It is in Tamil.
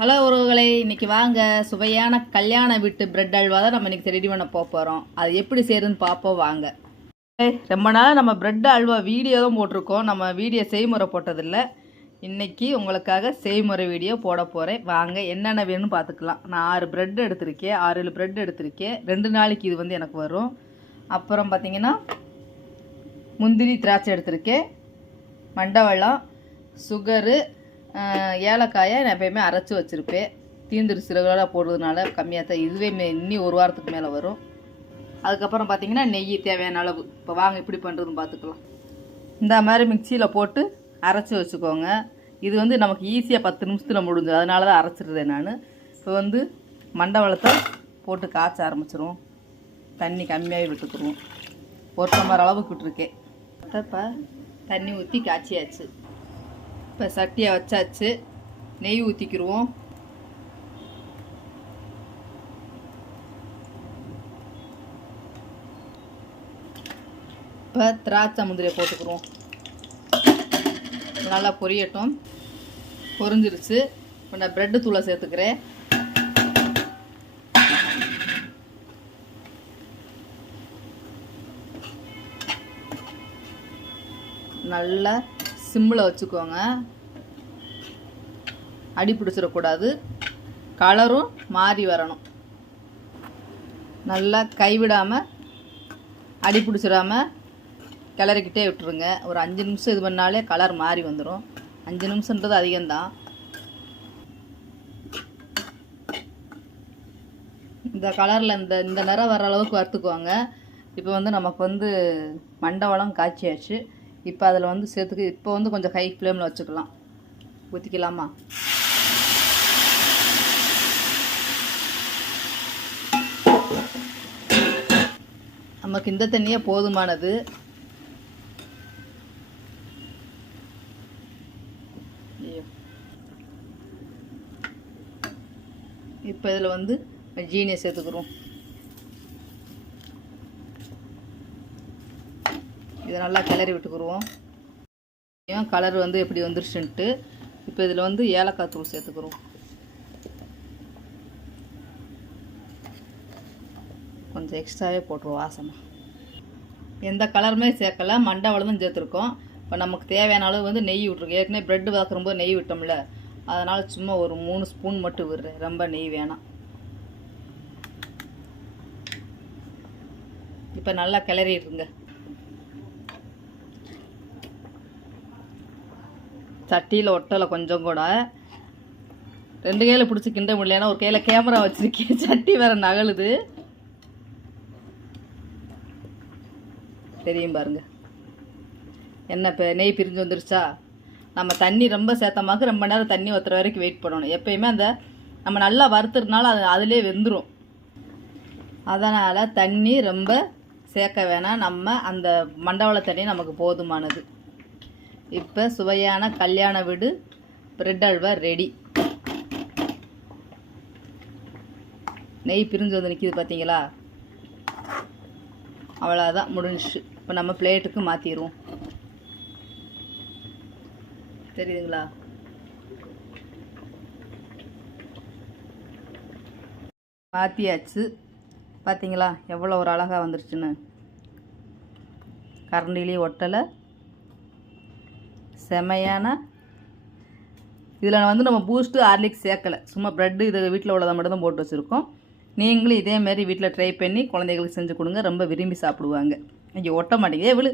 ஹலோ உறவுகளை இன்றைக்கி வாங்க. சுவையான கல்யாண வீட்டு பிரெட் அல்வா தான் நம்ம இன்றைக்கி ரெடி பண்ண போக போகிறோம் அது எப்படி செய்யறதுன்னு பார்ப்போம் வாங்க. ரொம்ப நாள் நம்ம பிரெட் அல்வா வீடியோ தான் போட்டிருக்கோம். நம்ம வீடியோ செய்முறை போட்டதில்லை. இன்றைக்கி உங்களுக்காக செய்முறை வீடியோ போட போகிறேன் வாங்க என்னென்ன வேணும்னு பார்த்துக்கலாம். நான் ஆறு பிரெட் எடுத்திருக்கேன். ஆறு ஏழு பிரெட் எடுத்திருக்கேன். ரெண்டு நாளைக்கு இது வந்து எனக்கு வரும். அப்புறம் பார்த்திங்கன்னா முந்திரி திராட்சை எடுத்திருக்கேன். மண்டவளம் சுகரு ஏலக்காயை நான் எப்பயுமே அரைச்சி வச்சுருப்பேன். தீந்துரு சிறுகளாக போடுறதுனால கம்மியாக தான் இதுவே மே இன்னி ஒரு வாரத்துக்கு மேலே வரும். அதுக்கப்புறம் பார்த்தீங்கன்னா நெய் தேவையான அளவு. இப்போ வாங்க இப்படி பண்ணுறதுன்னு பார்த்துக்கலாம் இந்த மாதிரி மிக்சியில் போட்டு அரைச்சி வச்சுக்கோங்க. இது வந்து நமக்கு ஈஸியாக பத்து நிமிஷத்தில் முடிஞ்சு அதனால தான் அரைச்சிடுறேன் நான். இப்போ வந்து மண்டவளத்தை போட்டு காய்ச்ச ஆரம்பிச்சிரும். தண்ணி கம்மியாகவே விட்டுக்குருவோம் ஒரு டம்ளர் அளவுக்கு விட்டுருக்கேன். இப்போ தண்ணி ஊற்றி காய்ச்சியாச்சு. இப்போ சட்டியை வச்சாச்சு. நெய் ஊற்றிக்கிடுவோம் இப்போ திராட்சை முந்திரியை போட்டுக்குருவோம். நல்லா பொரியட்டும். பொரிஞ்சிருச்சு. இப்போ நான் ப்ரெட்டு தூளை சேர்த்துக்கிறேன். நல்லா சிம்மில் வச்சுக்கோங்க. அடி பிடிச்சிடக்கூடாது. கலரும் மாறி வரணும். நல்லா கைவிடாமல் அடி பிடிச்சிடாம கிளறிக்கிட்டே விட்டுருங்க. ஒரு அஞ்சு நிமிஷம் இது பண்ணாலே கலர் மாறி வந்துடும் அஞ்சு நிமிஷன்றது அதிகம்தான். இந்த கலரில் இந்த இந்த நிறம் வர அளவுக்கு வறுத்துக்குவாங்க இப்போ வந்து நமக்கு வந்து மண்டவளம் காய்ச்சியாச்சு. இப்போ அதில் வந்து சேர்த்துக்கு இப்போ வந்து கொஞ்சம் ஹை ஃப்ளேமில் வச்சுக்கலாம். ஊற்றிக்கலாமா நமக்கு இந்த தண்ணியே போதுமானது. இப்போ இதில் வந்து ஜீனியை சேர்த்துக்கிறோம். இதை நல்லா கிளறி விட்டுக்குருவோம். ஏன் கலர் வந்து எப்படி வந்துருச்சுன்ட்டு இப்போ இதில் வந்து ஏலக்காய் தூள் சேர்த்துக்குறோம். கொஞ்சம் எக்ஸ்ட்ராவே போட்டுருவோம் வாசமாக எந்த கலருமே சேர்க்கல மண்டை தான் சேர்த்துருக்கோம். இப்போ நமக்கு தேவையான அளவு வந்து நெய் விட்ருக்கோம் ஏற்கனவே ப்ரெட்டு வளர்க்கும்போது நெய் விட்டோம்ல அதனால் சும்மா ஒரு மூணு ஸ்பூன் மட்டும் விடுறேன். ரொம்ப நெய் வேணாம். இப்போ நல்லா கிளறிடுங்க. சட்டியில் ஒட்டலை கொஞ்சம் கூட. ரெண்டு கையில் பிடிச்சி கிண்ட முடியலன்னா ஒரு கையில் கேமரா வச்சுருக்கேன். சட்டி வேறு நகழுது தெரியும் பாருங்க. என்ன இப்போ நெய் பிரிஞ்சு வந்துருச்சா? நம்ம தண்ணி ரொம்ப சேத்தமாக ரொம்ப நேரம் தண்ணி ஒத்துற வரைக்கும் வெயிட் பண்ணணும். எப்பயுமே அந்த நம்ம நல்லா வறுத்துறதுனால அது அதிலே வெந்துடும் அதனால் தண்ணி ரொம்ப சேர்க்க வேணாம். நம்ம அந்த மண்டவள தண்ணி நமக்கு போதுமானது. இப்போ சுவையான கல்யாண வீடு பிரெட் அல்வா ரெடி நெய் பிரிஞ்சு வந்து நிற்கிது பார்த்தீங்களா அவ்வளோதான் முடிஞ்சிச்சு. இப்போ நம்ம பிளேட்டுக்கு மாற்றிடுவோம் தெரியுதுங்களா? மாற்றியாச்சு பார்த்தீங்களா எவ்வளோ ஒரு அழகாக வந்துருச்சுன்னு. கரண்டிலேயே ஒட்டலை. செமையான. இதில் வந்து நம்ம பூஸ்ட்டு ஹார்லிக்ஸ் சேர்க்கலை. சும்மா ப்ரெட்டு இது வீட்டில் உள்ளதை மட்டும் தான் போட்டு வச்சுருக்கோம். நீங்களும் இதேமாரி வீட்டில் ட்ரை பண்ணி குழந்தைகளுக்கு செஞ்சு கொடுங்க. ரொம்ப விரும்பி சாப்பிடுவாங்க. இங்கே ஒட்ட மாட்டேங்குதே. விழு.